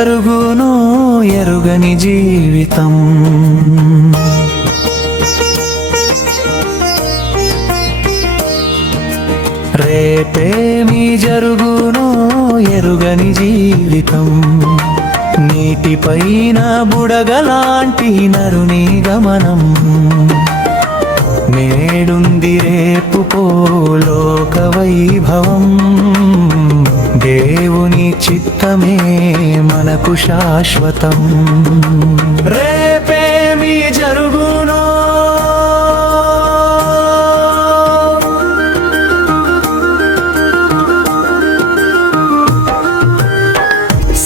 జరుగునో ఎరుగని జీవితం. రేపేమి జరుగునో ఎరుగని జీవితం. నీటిపైన బుడగలాంటి నరుని గమనం. నేడుంది రేపు పోలోక వైభవం. దేవుని చిత్తమే మనకు శాశ్వతం. రేపేమి జరుగునో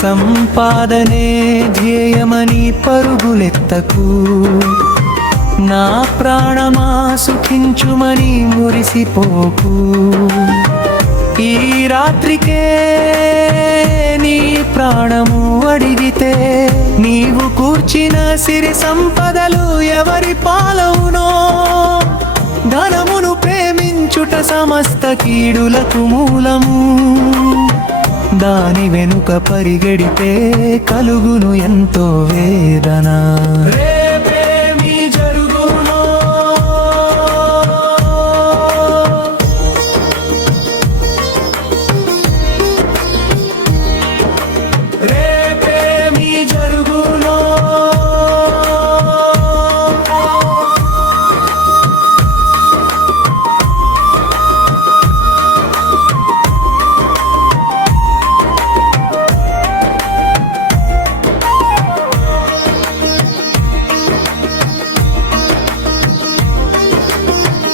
సంపాదనే ధ్యేయమని పరుగులెత్తకు. నా ప్రాణమా సుఖించుమని మురిసిపోకు. ఈ రాత్రికే నీ ప్రాణము అడిగితే నీవు కూర్చిన సిరి సంపదలు ఎవరి పాలవునో. ధనమును ప్రేమించుట సమస్త కీడులకు మూలము. దాని వెనుక పరిగెడితే కలుగును ఎంతో వేదన. రేపేమి జరుగునో రేపేమి జరుగునో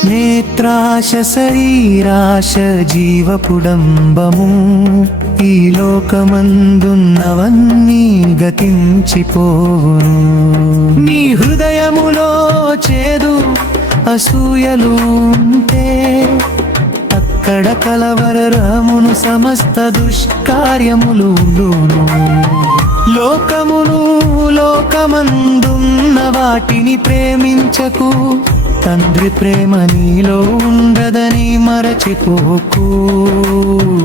నేత్రాశ శరీరాశ జీవపుడంబము. ఈ లోకమందున్నవన్నీ గతించిపోవును. నీ హృదయములో చేదు అసూయలు ఉంటే అక్కడ కలవరమును సమస్త దుష్కార్యములును. లోకమును లోకమందున్న వాటిని ప్రేమించకు. తండ్రి ప్రేమ నీలో ఉండదని మరచిపోకు.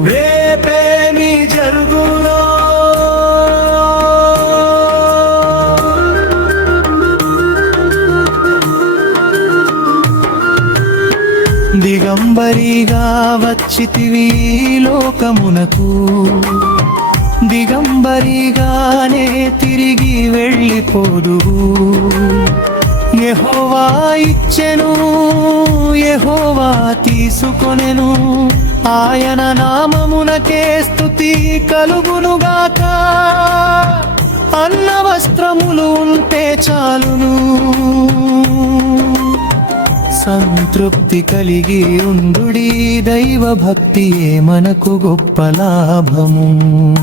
రేపేమి జరుగునో దిగంబరిగా వచ్చితివి లోకమునకు. దిగంబరిగానే తిరిగి వెళ్ళిపోదువు. యెహోవా ఇచ్చెను యెహోవా తీసుకొనెను. ఆయన నామమునకే స్తుతి కలుగునుగాక. అన్న వస్త్రములు ఉంటే చాలును. సంతృప్తి కలిగి ఉండుడి. దైవ భక్తియే మనకు గొప్ప లాభము.